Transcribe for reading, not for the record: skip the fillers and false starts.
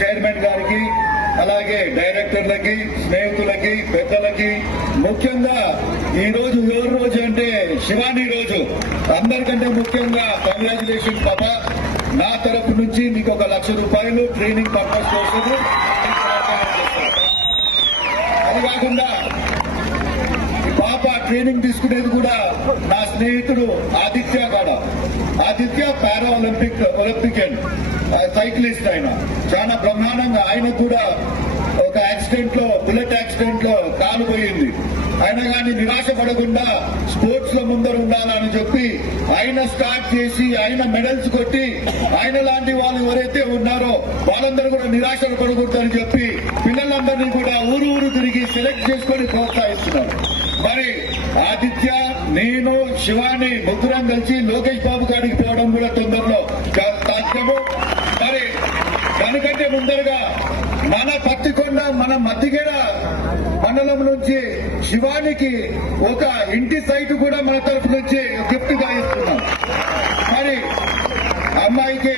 Chairman గారికి, అలాగే డైరెక్టర్లకి, స్నేహితులకి, పెద్దలకి, ముఖ్యంగా ఈ రోజు ఎవరి రోజు అంటే శివాని రోజు. అందరికంటే ముఖ్యంగా కంగ్రాచులేషన్ పాప. నా తరపు నుంచి మీకు ₹1,00,000 ట్రైనింగ్ పర్పస్ కోసం. అది కాకుండా ఈ పాప ట్రైనింగ్ తీసుకునేది కూడా నా స్నేహితుడు ఆదిత్య కాడ. ఆదిత్య పారా ఒలింపియన్ సైక్లిస్ట్. ఆయన చాలా బ్రహ్మాండంగా, ఆయనకు కూడా ఒక యాక్సిడెంట్ లో, బుల్లెట్ యాక్సిడెంట్ లో కాలు పోయింది. అయినా కానీ నిరాశ పడకుండా స్పోర్ట్స్ లో ముందర ఉండాలని చెప్పి ఆయన స్టార్ట్ చేసి ఆయన మెడల్స్ కొట్టి, ఆయన లాంటి వాళ్ళు ఎవరైతే ఉన్నారో వాళ్ళందరూ కూడా నిరాశ పడకూడదని చెప్పి పిల్లలందరినీ కూడా ఊరు ఊరు తిరిగి సెలెక్ట్ చేసుకొని ప్రోత్సహిస్తున్నారు. మరి ఆదిత్య, నేను, శివాని ముగ్గురం కలిసి లోకేష్ బాబు గారికి పోవడం కూడా తొందరలో సాధ్యము. మరి దానికంటే ముందరగా మన పత్తికొండ, మన మద్దిగేడ మండలం నుంచి శివానికి ఒక ఇంటి సైట్ కూడా మన తరఫు నుంచి గిఫ్ట్ గా ఇస్తున్నాం. మరి అమ్మాయికి